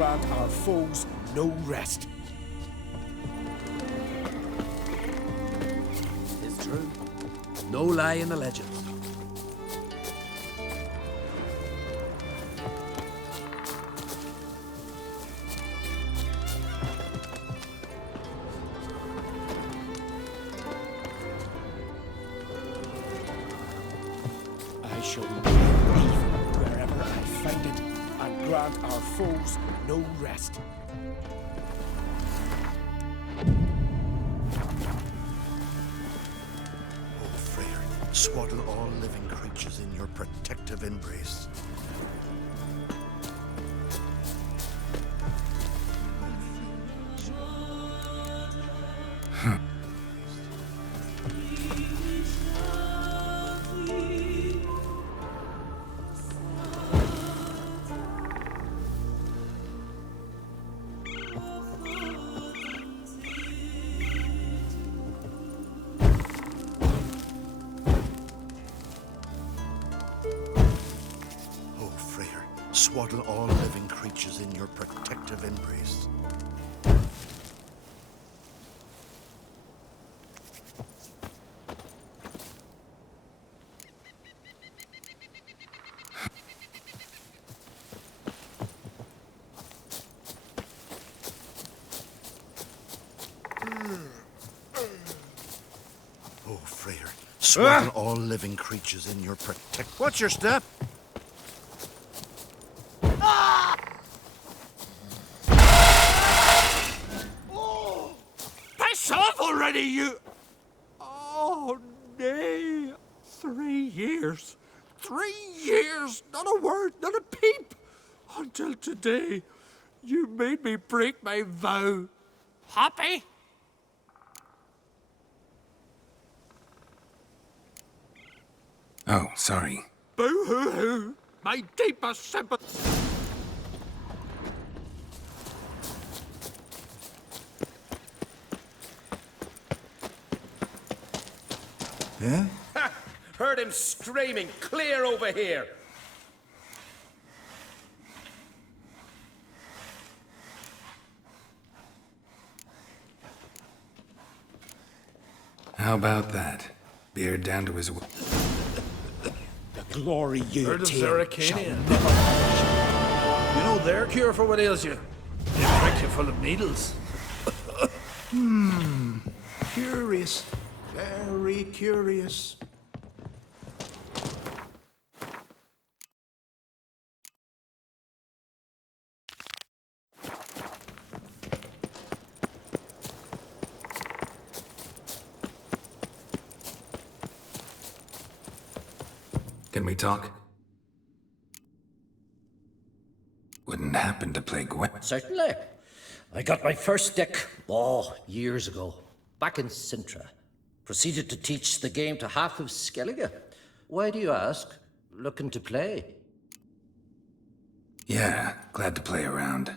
grant our foes no rest. It's true. No lie in the legend. I shall leave evil wherever I find it, and grant our foes no rest. Oh, Freyr, swaddle all living creatures in your protective embrace. Swaddle all living creatures in your protective embrace. Oh, Freyr, swaddle all living creatures in your protect. What's your step? Already, you... Oh, nay. 3 years. 3 years. Not a word, not a peep. Until today, you made me break my vow. Happy? Oh, sorry. Boo-hoo-hoo. My deepest sympathy. Yeah? Heard him screaming, clear over here. How about that? Beard down to his... The glory you Heard of attain Zerrikania? shall never... You know their cure for what ails you? They prick you full of needles. Curious. Very curious. Can we talk? Wouldn't happen to play Gwen. Certainly. I got my first stick, years ago, back in Sintra. Proceeded to teach the game to half of Skellige. Why do you ask? Looking to play? Yeah, glad to play around.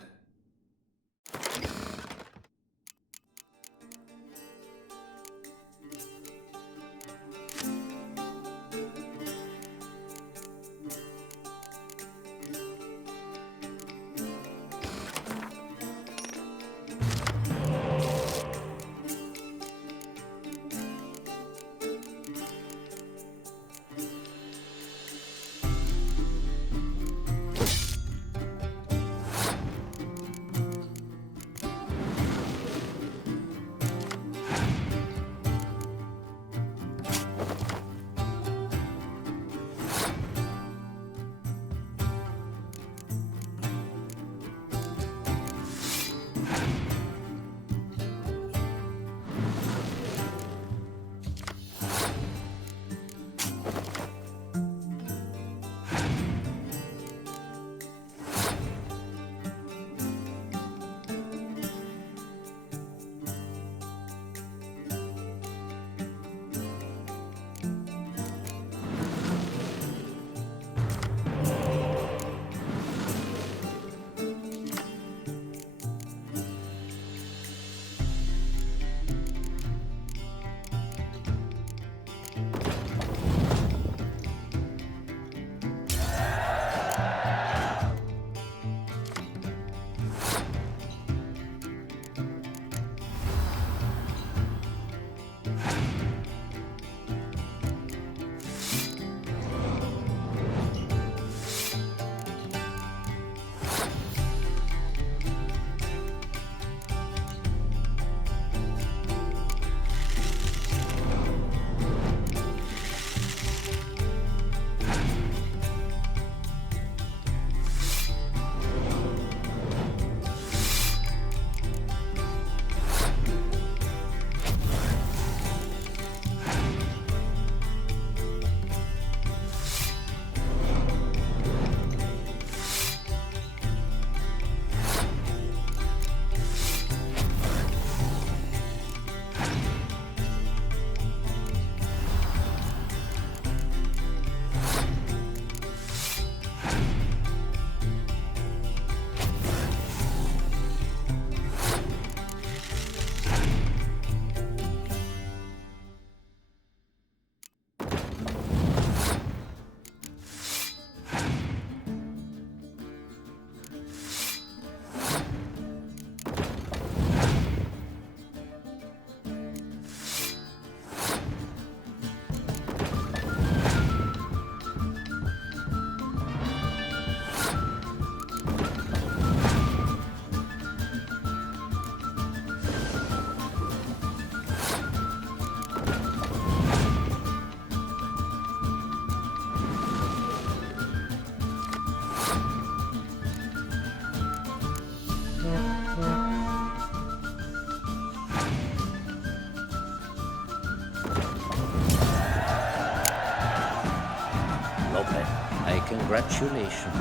congratulations.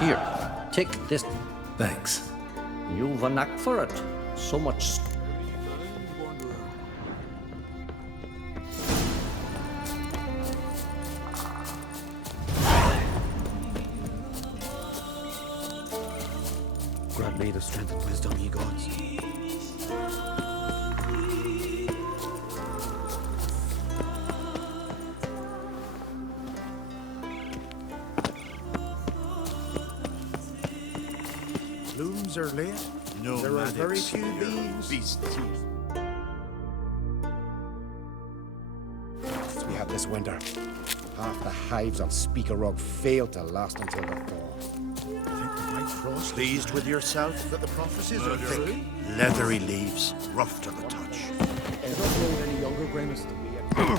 Here, take this. Thanks. You've a knack for it. So much. Grant me the strength and wisdom, ye gods. Blooms are late. No, there are very few beasts. We had this winter. Half the hives on Speaker Rock failed to last until the thaw. Think the White Frost pleased with yourself that the prophecies are thick, leathery leaves, rough to the touch. You're not growing any younger, Grimmest.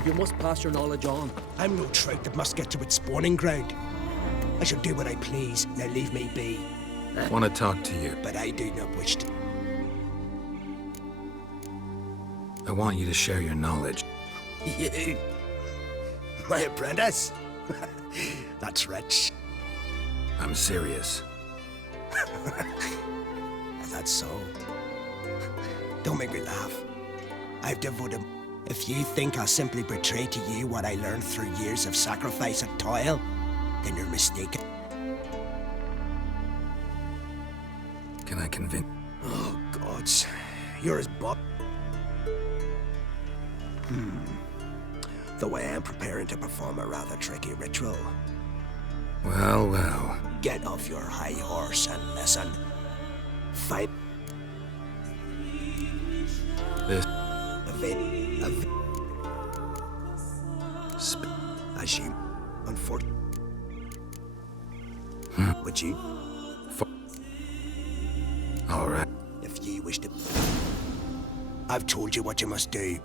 You must pass your knowledge on. I'm no trout that must get to its spawning ground. I shall do what I please, now leave me be. Want to talk to you. But I do not wish to. I want you to share your knowledge. You? My apprentice? That's rich. I'm serious. That's so. Don't make me laugh. I've devoted. If you think I'll simply betray to you what I learned through years of sacrifice and toil, then you're mistaken. Can I convince? Oh, gods. You're as Bob. Though I am preparing to perform a rather tricky ritual. Well, well. Get off your high horse and listen. Fight. This. As you, unfortunately. Would you? All right. If you wish to. I've told you what you must do.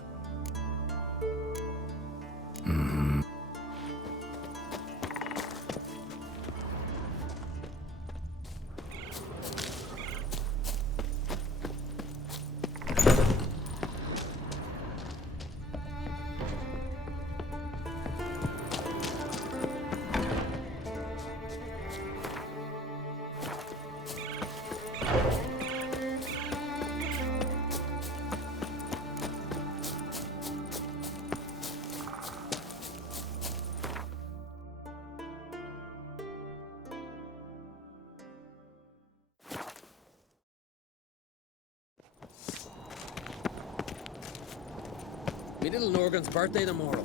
Me little Norgan's birthday tomorrow.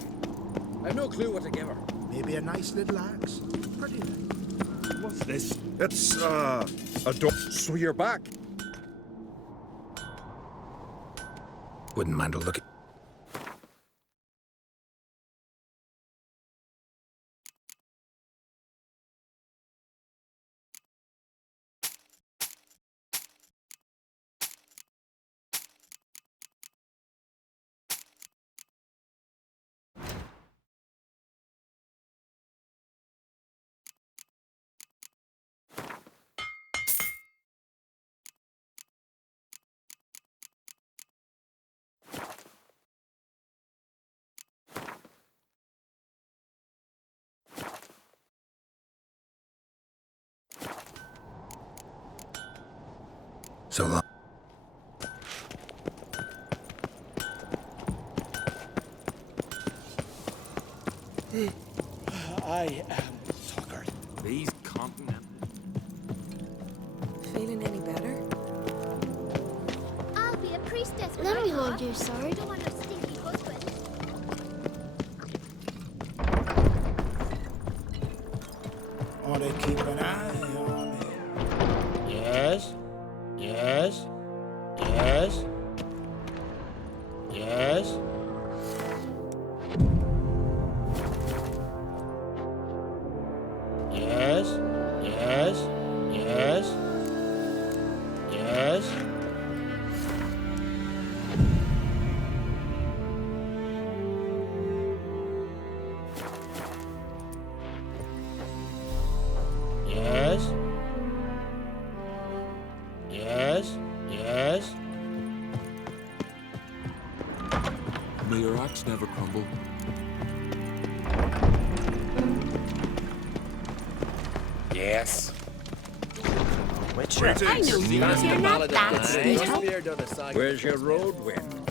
I've no clue what to give her. Maybe a nice little axe. Pretty nice. What's this? It's, a door. So you're back. Wouldn't mind a look at. So long. I am tuckered. These continents. Feeling any better? I'll be a priestess. Let me hold your sword. Don't want no stinky husband. Ought to keep an eye on it. Yes? Yes? Yes? Yes? Yes? Yes? Yes? Yes? Yes? Yes? Yes? May your axe never crumble. Yes. Witcher. I know you. You're not that sweet. Where's your road wind?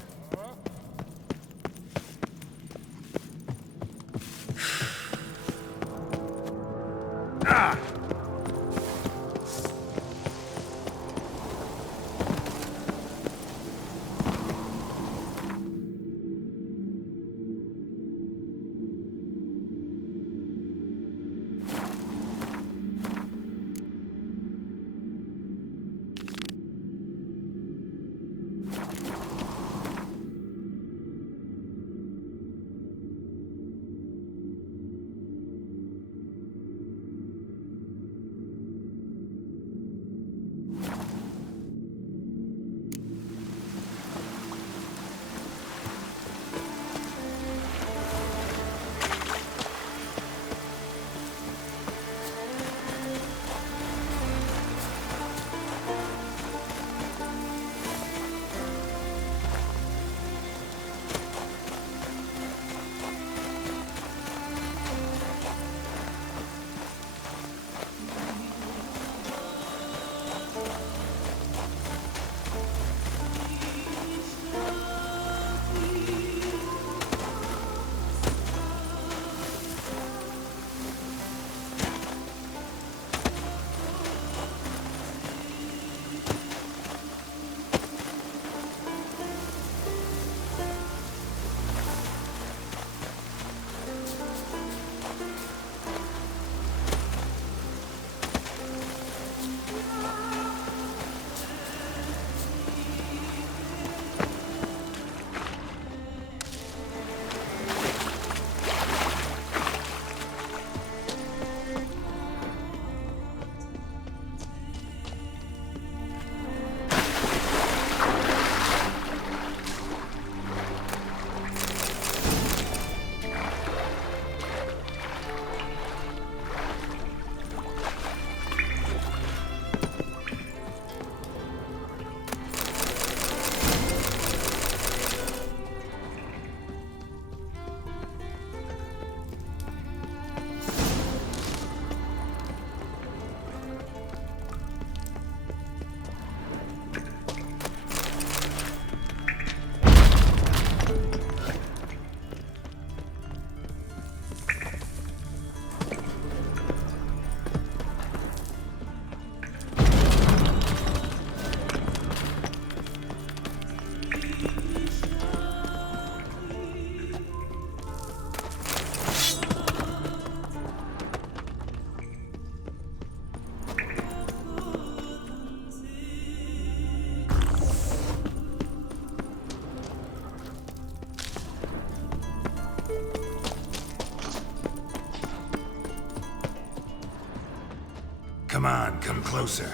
Come on, come closer.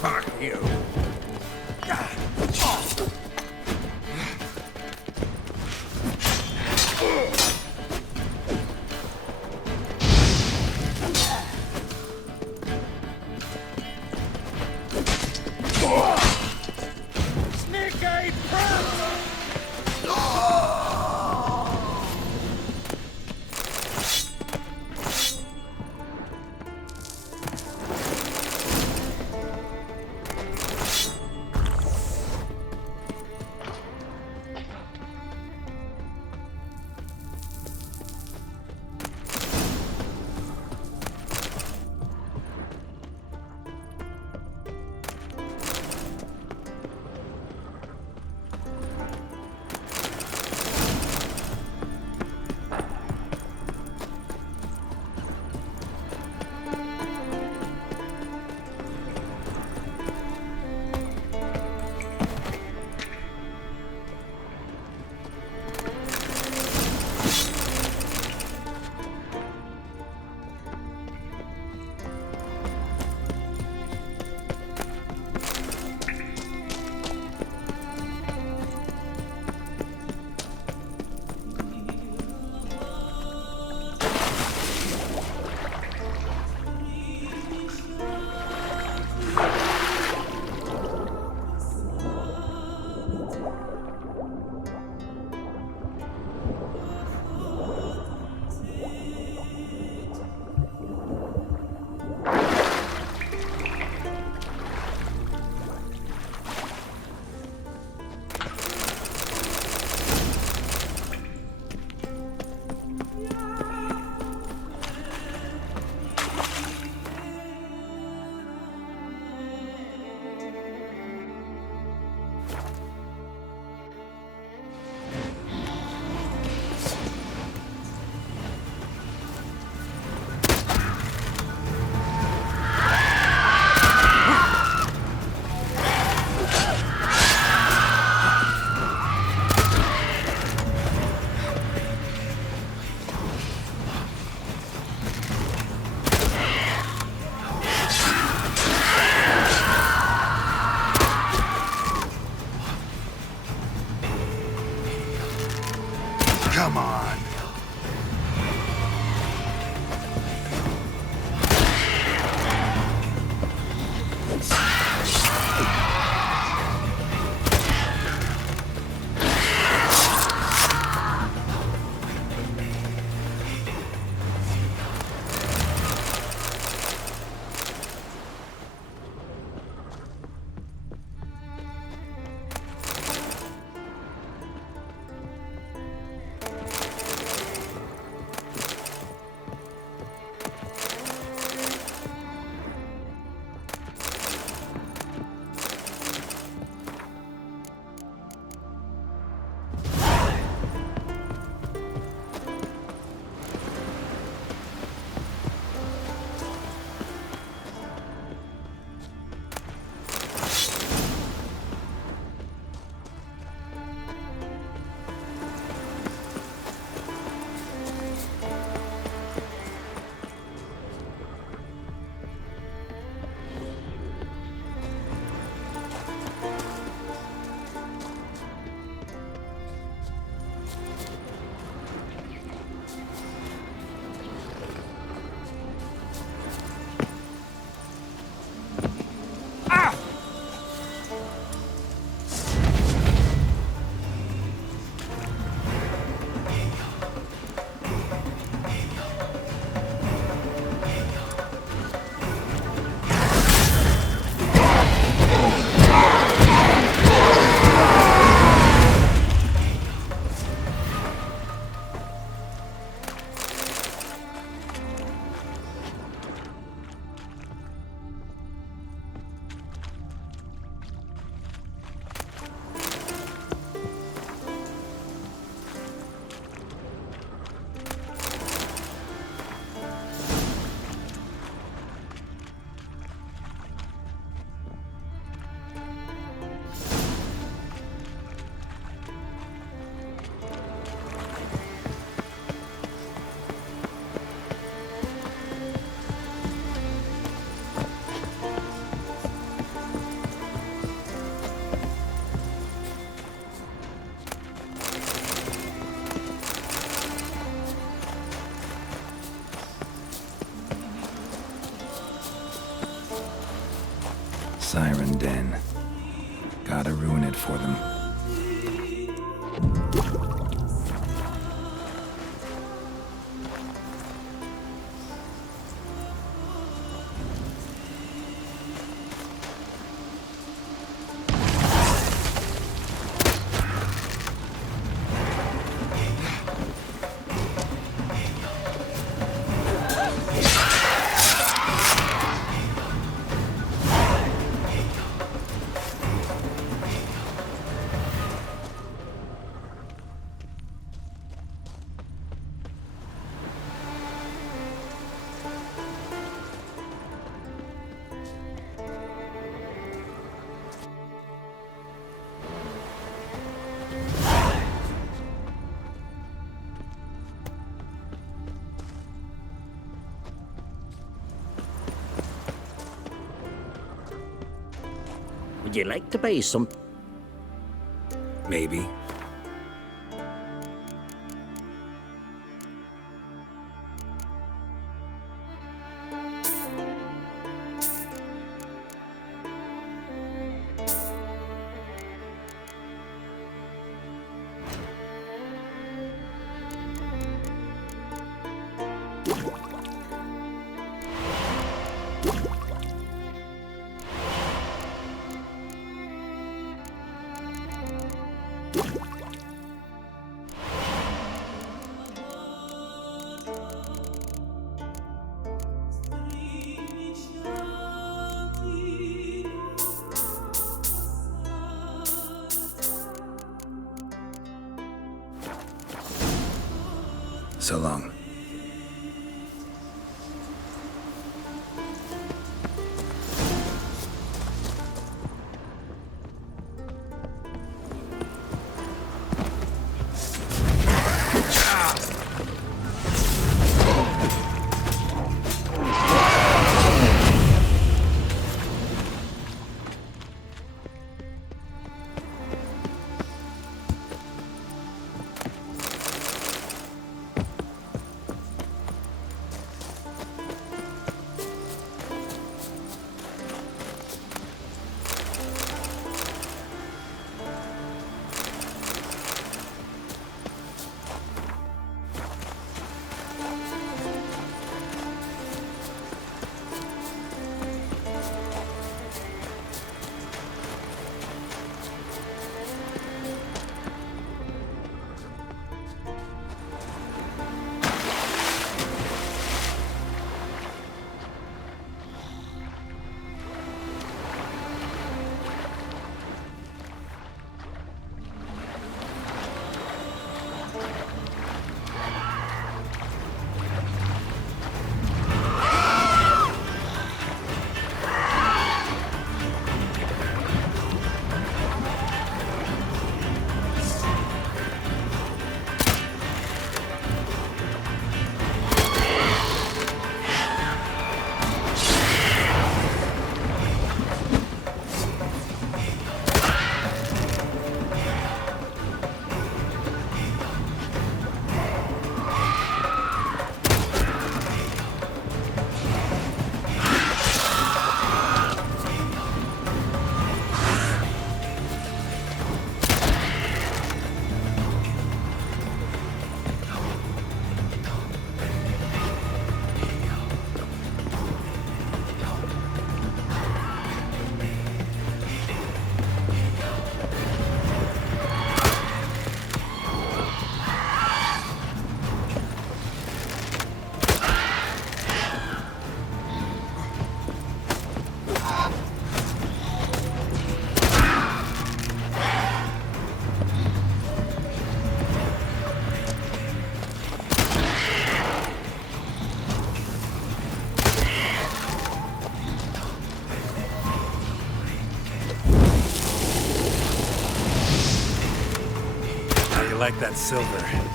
Fuck you. Siren Den. Gotta ruin it for them. Would you like to buy some? Maybe. So long. Like that silver.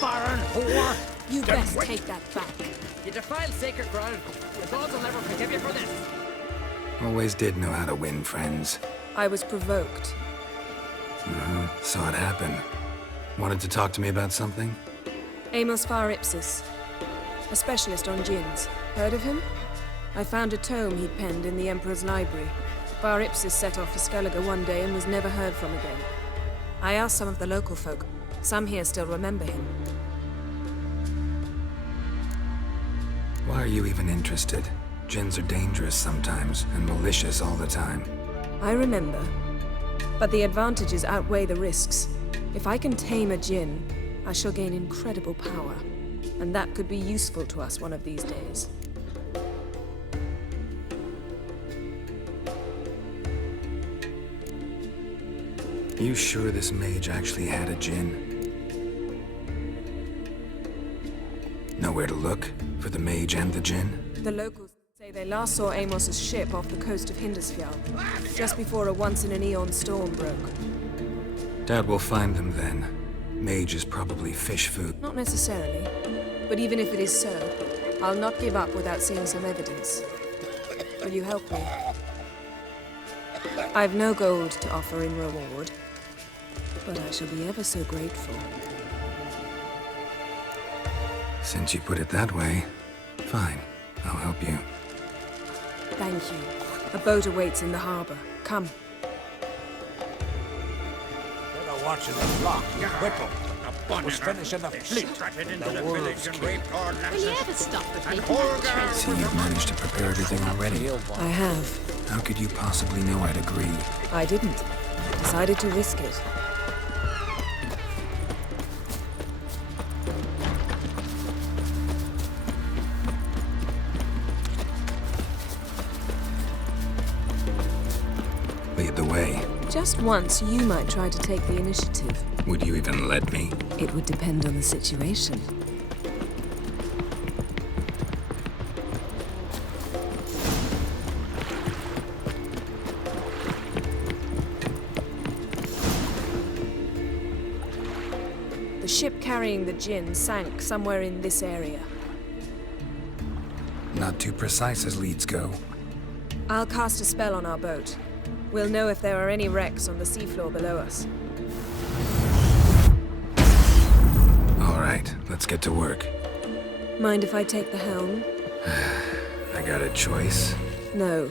barren whore! You best take that back. You defile sacred ground. The gods will never forgive you for this. Always did know how to win friends. I was provoked. Saw it happen. Wanted to talk to me about something? Amos Far Ipsis, a specialist on djinns. Heard of him? I found a tome he'd penned in the Emperor's library. Far Ipsis set off for Skellige one day and was never heard from again. I asked some of the local folk. Some here still remember him. Why are you even interested? Djinns are dangerous sometimes, and malicious all the time. I remember. But the advantages outweigh the risks. If I can tame a djinn, I shall gain incredible power. And that could be useful to us one of these days. You sure this mage actually had a djinn? Nowhere to look for the mage and the djinn? The locals say they last saw Amos's ship off the coast of Hindersfjall, just before a once-in-an-eon storm broke. Doubt we'll find them then. Mage is probably fish food. Not necessarily. But even if it is so, I'll not give up without seeing some evidence. Will you help me? I've no gold to offer in reward, but I shall be ever so grateful. Since you put it that way, fine. I'll help you. Thank you. A boat awaits in the harbor. Come. Better watching the flock, you whipple. Was finishing the fleet. The wolves came. Will you ever stop the taking See, you've managed to prepare everything already. I have. How could you possibly know I'd agree? I didn't. Decided to risk it. Lead the way. Just once, you might try to take the initiative. Would you even let me? It would depend on the situation. The ship carrying the djinn sank somewhere in this area. Not too precise as leads go. I'll cast a spell on our boat. We'll know if there are any wrecks on the seafloor below us. All right, let's get to work. Mind if I take the helm? I got a choice. No.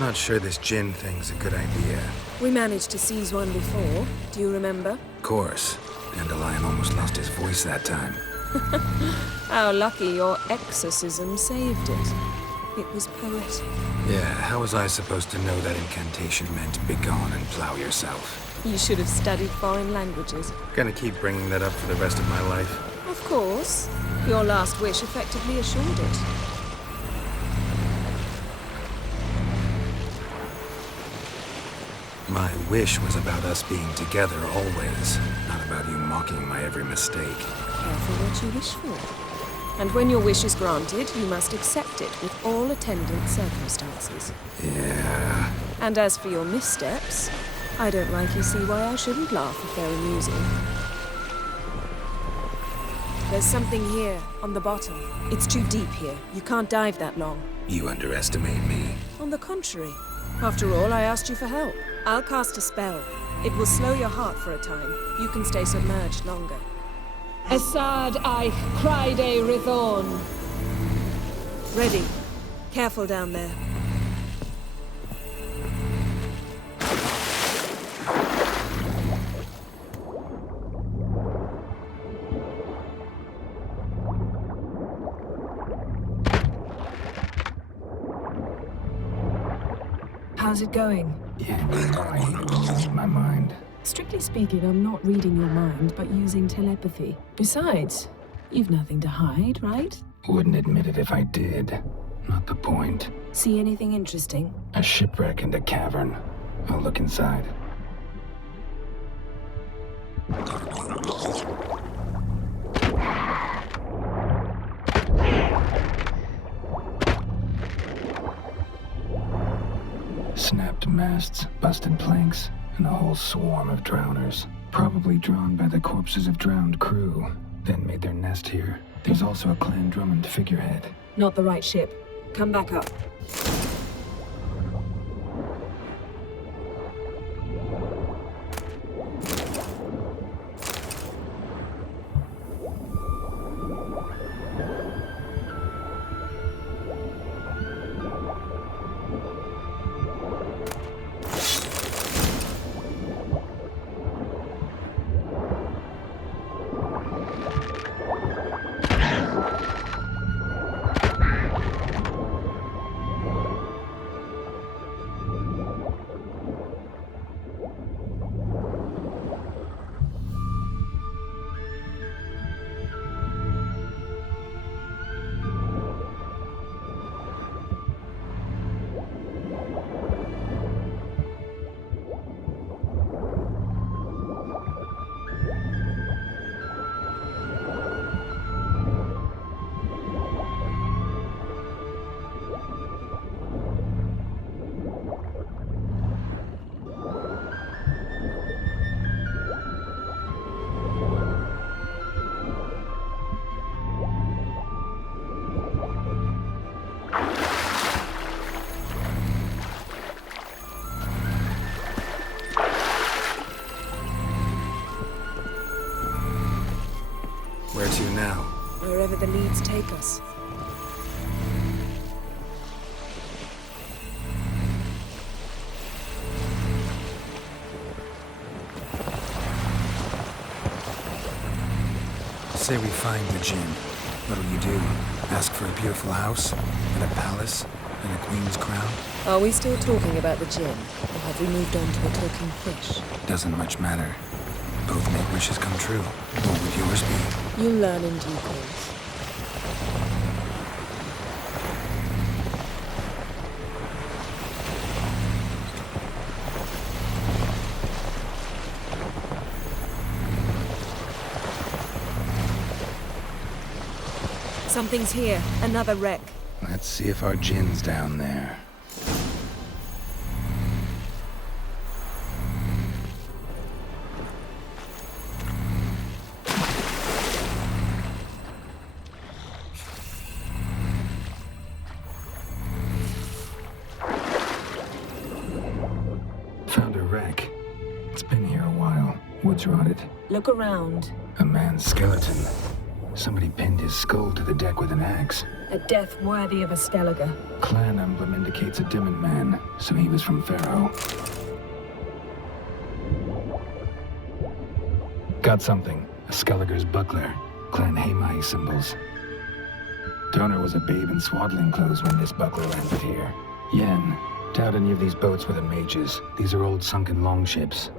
Not sure this djinn thing's a good idea. We managed to seize one before. Do you remember? Of course. Dandelion almost lost his voice that time. How lucky your exorcism saved it. It was poetic. Yeah, how was I supposed to know that incantation meant begone and plow yourself? You should have studied foreign languages. Gonna keep bringing that up for the rest of my life. Of course. Your last wish effectively assured it. My wish was about us being together always, not about you mocking my every mistake. Careful what you wish for. And when your wish is granted, you must accept it with all attendant circumstances. Yeah. And as for your missteps, I don't rightly see why I shouldn't laugh if they're amusing. There's something here, on the bottom. It's too deep here. You can't dive that long. You underestimate me. On the contrary. After all, I asked you for help. I'll cast a spell. It will slow your heart for a time. You can stay submerged longer. Esad Eich Cryde Rithorn. Ready. Careful down there. How's it going? Yeah, my mind. Strictly speaking, I'm not reading your mind, but using telepathy. Besides, you've nothing to hide, right? Wouldn't admit it if I did. Not the point. See anything interesting? A shipwreck and a cavern. I'll look inside. Snapped masts, busted planks, and a whole swarm of drowners. Probably drawn by the corpses of drowned crew, then made their nest here. There's also a Clan Drummond figurehead. Not the right ship. Come back up. Where to now? Wherever the leads take us. Say we find the Jinn. What'll you do? Ask for a beautiful house? And a palace? And a queen's crown? Are we still talking about the Jinn? Or have we moved on to a talking fish? Doesn't much matter. Both make wishes come true. What would yours be? You'll learn in due course. Something's here. Another wreck. Let's see if our Jinn's down there. Found a wreck. It's been here a while. Wood's rotted. Look around. A man's skeleton. Somebody pinned his skull to the deck with an axe. A death worthy of a Skellige. Clan emblem indicates a Dimmen man, so he was from Pharaoh. Got something. A Skellige's buckler. Clan Hamai symbols. Donor was a babe in swaddling clothes when this buckler landed here. Yen. Doubt any of these boats were the mages. These are old sunken longships.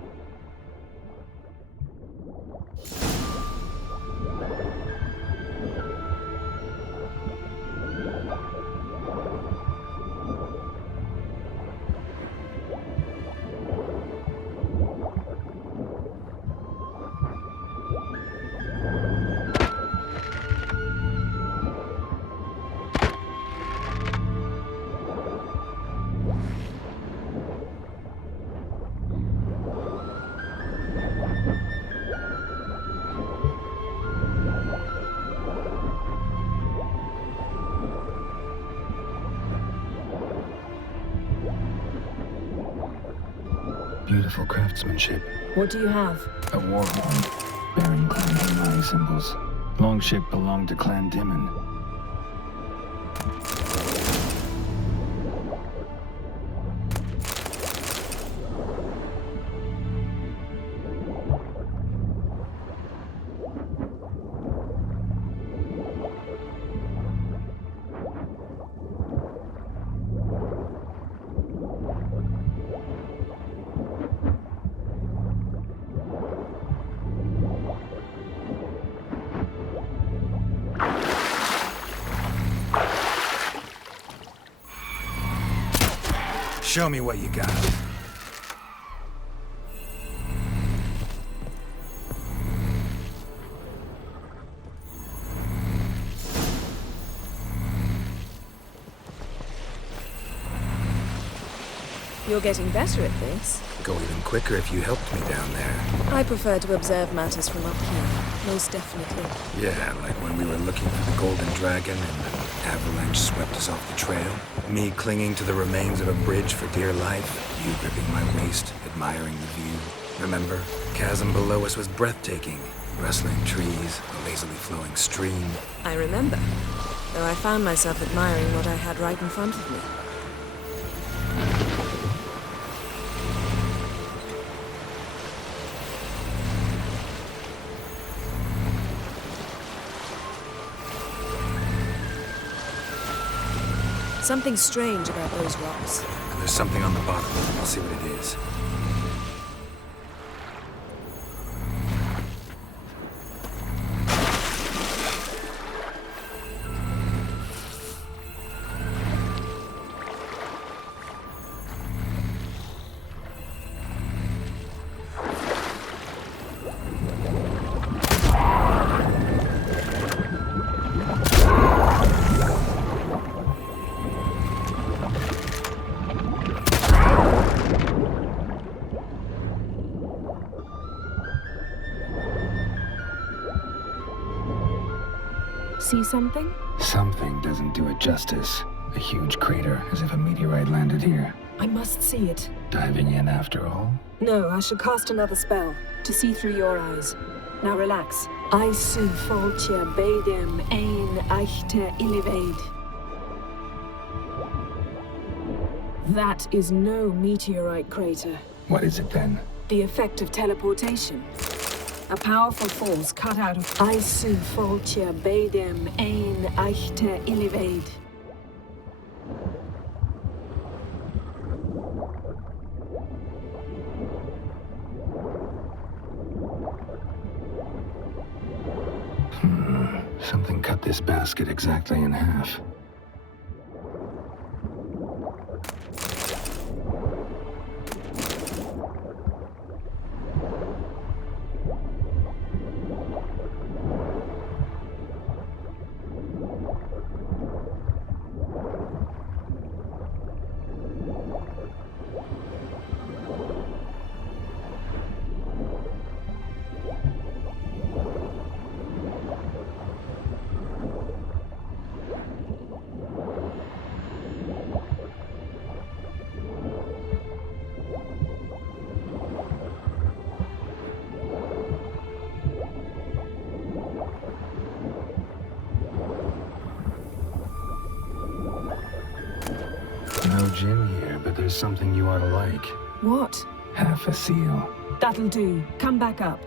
Beautiful craftsmanship. What do you have? A war horn, bearing Clan Hamai symbols. Longship belonged to Clan Dimmen. Show me what you got. You're getting better at this. Go even quicker if you helped me down there. I prefer to observe matters from up here, most definitely. Yeah, like when we were looking for the Golden Dragon and an avalanche swept us off the trail. Me clinging to the remains of a bridge for dear life. You gripping my waist, admiring the view. Remember? Chasm below us was breathtaking. Rustling trees, a lazily flowing stream. I remember, though I found myself admiring what I had right in front of me. Something strange about those rocks. And there's something on the bottom. I'll see what it is. See something? Something doesn't do it justice. A huge crater, as if a meteorite landed here. I must see it. Diving in after all? No, I shall cast another spell, to see through your eyes. Now relax. Aisu foltja bedem ein eichte ilivaid. That is no meteorite crater. What is it then? The effect of teleportation. A powerful force cut out of Aisu foltja bedem ein eichte ilivaid. Something cut this basket exactly in half. No gin here, but there's something you ought to like. What? Half a seal. That'll do. Come back up.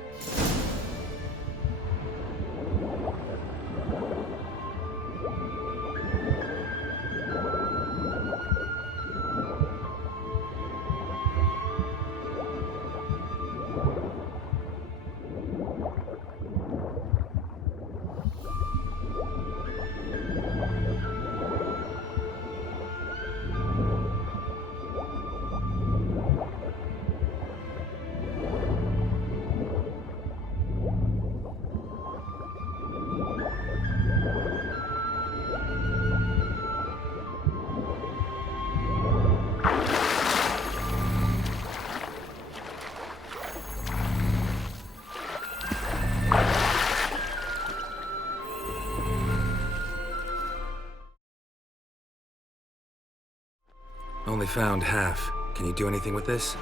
Only found half. Can you do anything with this?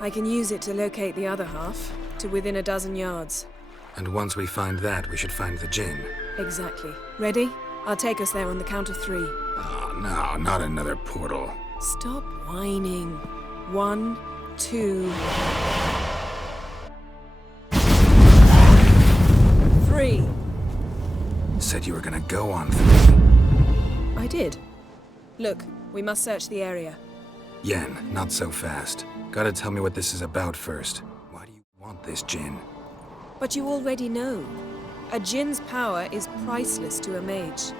I can use it to locate the other half, to within a dozen yards. And once we find that, we should find the gin. Exactly. Ready? I'll take us there on the count of 3. Oh, no, not another portal. Stop whining. 1, 2... 3. Said you were gonna go on 3. I did. Look, we must search the area. Yen, not so fast. Gotta tell me what this is about first. Why do you want this gin? But you already know. A djinn's power is priceless to a mage.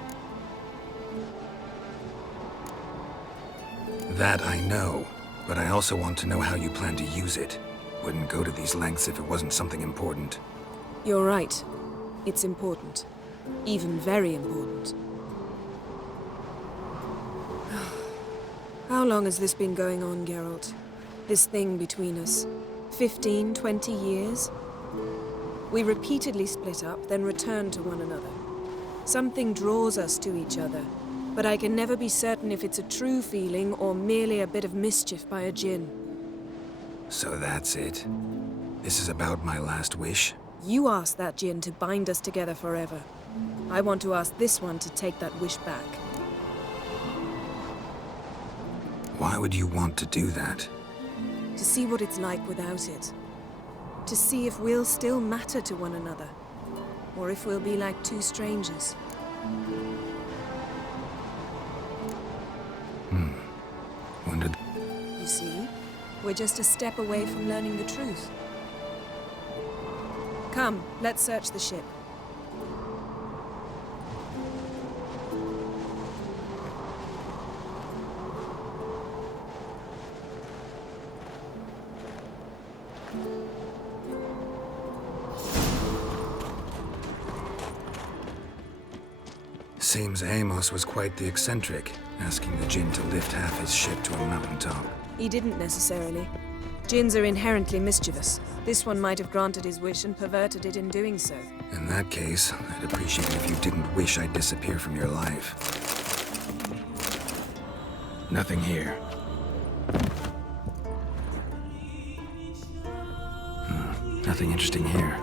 That I know. But I also want to know how you plan to use it. Wouldn't go to these lengths if it wasn't something important. You're right. It's important. Even very important. How long has this been going on, Geralt? This thing between us? 15, 20 years? We repeatedly split up, then return to one another. Something draws us to each other, but I can never be certain if it's a true feeling or merely a bit of mischief by a djinn. So that's it. This is about my last wish? You asked that djinn to bind us together forever. I want to ask this one to take that wish back. Why would you want to do that? To see what it's like without it. To see if we'll still matter to one another. Or if we'll be like two strangers. Wondered. You see, we're just a step away from learning the truth. Come, let's search the ship. Seems Amos was quite the eccentric, asking the djinn to lift half his ship to a mountaintop. He didn't necessarily. Djinns are inherently mischievous. This one might have granted his wish and perverted it in doing so. In that case, I'd appreciate it if you didn't wish I'd disappear from your life. Nothing here. Nothing interesting here.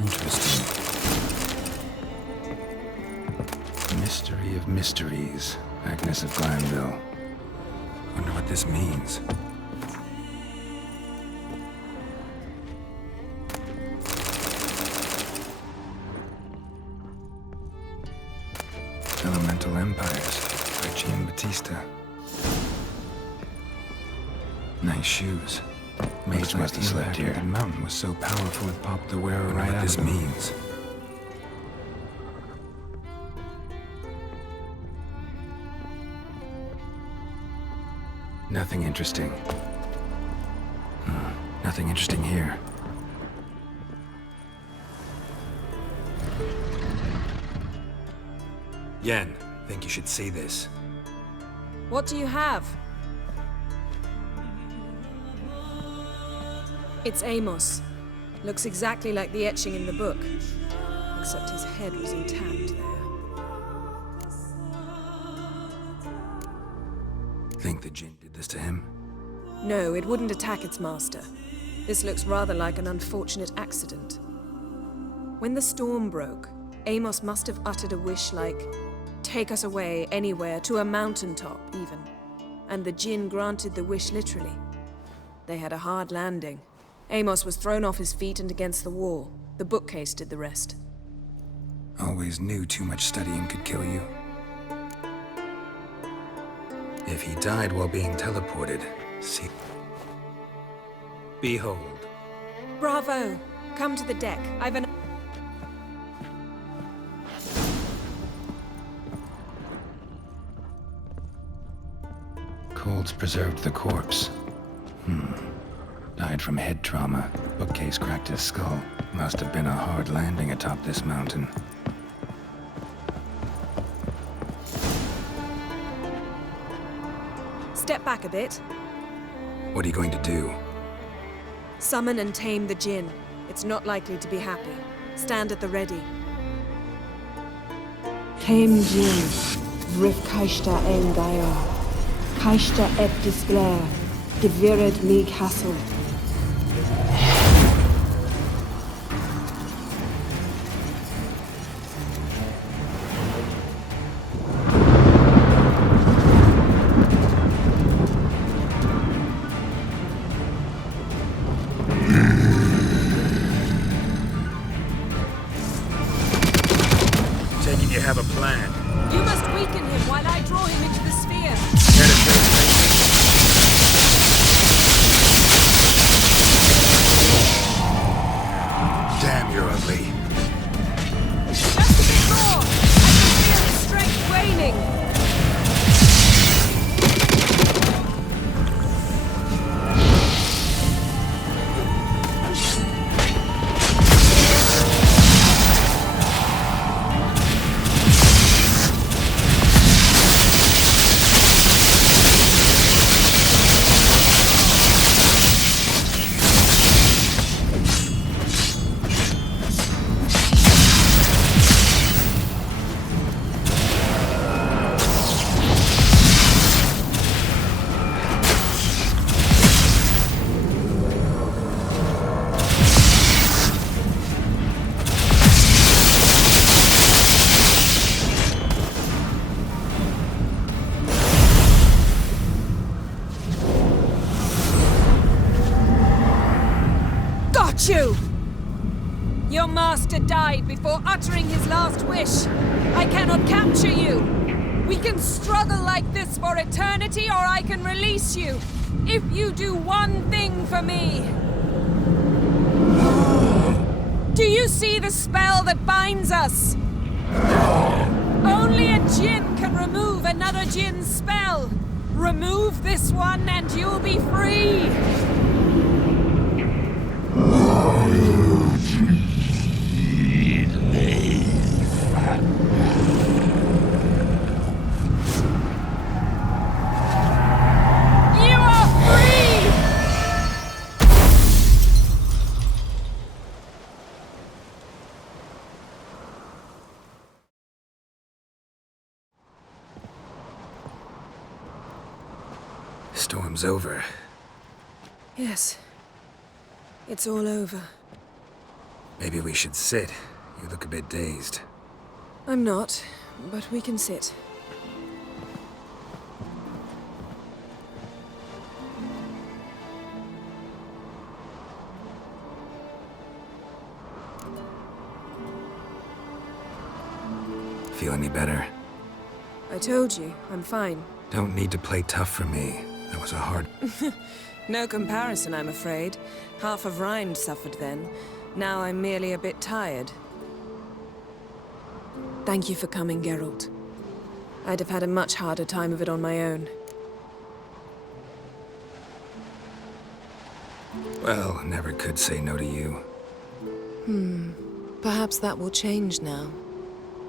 Interesting. Mystery of mysteries. Agnes of Glanville. Wonder what this means. Elemental Empires by Giambattista. Nice shoes. Mage must have slept here. The mountain was so powerful it popped the wearer right out. What this means. Nothing interesting. Nothing interesting here. Yen, think you should see this. What do you have? It's Amos. Looks exactly like the etching in the book. Except his head was intact there. Think the djinn did this to him? No, it wouldn't attack its master. This looks rather like an unfortunate accident. When the storm broke, Amos must have uttered a wish like, "Take us away, anywhere, to a mountaintop, even." And the djinn granted the wish literally. They had a hard landing. Amos was thrown off his feet and against the wall. The bookcase did the rest. Always knew too much studying could kill you. If he died while being teleported, see... Behold. Bravo! Come to the deck. I've an... Cold's preserved the corpse. Died from head trauma. Bookcase cracked his skull. Must have been a hard landing atop this mountain. Step back a bit. What are you going to do? Summon and tame the djinn. It's not likely to be happy. Stand at the ready. Tame djinn. Vrif kaishta en gaia. Kaishta et disglair. Devired me castle. you have a plan. You must weaken him while I draw him into the sphere. Damn, you're ugly. Just a bit more! I can feel his strength waning! You! Your master died before uttering his last wish. I cannot capture you. We can struggle like this for eternity, or I can release you. If you do one thing for me. Do you see the spell that binds us? Only a djinn can remove another djinn's spell. Remove this one and you'll be free. Storm's over. Yes. It's all over. Maybe we should sit. You look a bit dazed. I'm not, but we can sit. Feel any better? I told you, I'm fine. Don't need to play tough for me. That was a hard... No comparison, I'm afraid. Half of Rind suffered then. Now I'm merely a bit tired. Thank you for coming, Geralt. I'd have had a much harder time of it on my own. Well, never could say no to you. Perhaps that will change now.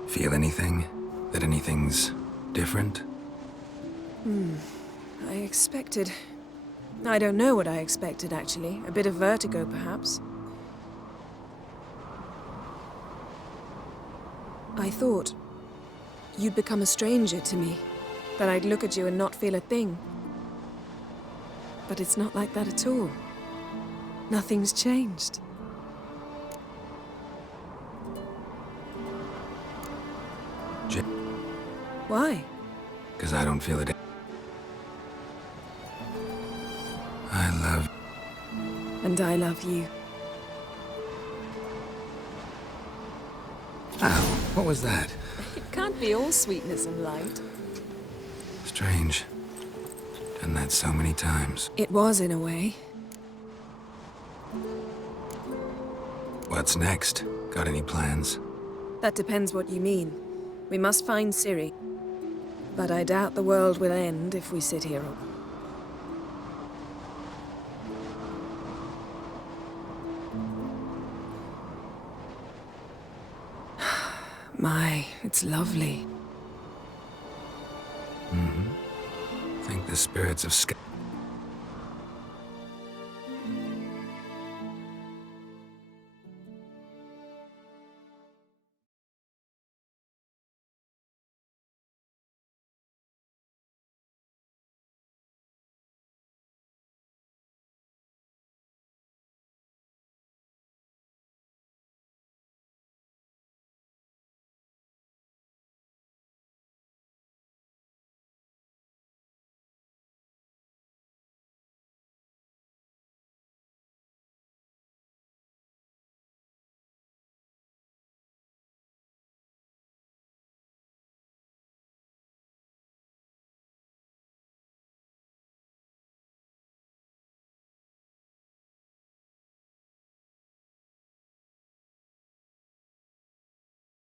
Feel anything? That anything's different? I expected... I don't know what I expected, actually. A bit of vertigo, perhaps. I thought you'd become a stranger to me. That I'd look at you and not feel a thing. But it's not like that at all. Nothing's changed. Why? Because I don't feel it. I love... And I love you. Ow, what was that? It can't be all sweetness and light. Strange. Done that so many times. It was, in a way. What's next? Got any plans? That depends what you mean. We must find Ciri. But I doubt the world will end if we sit here. My, it's lovely. Think the spirits of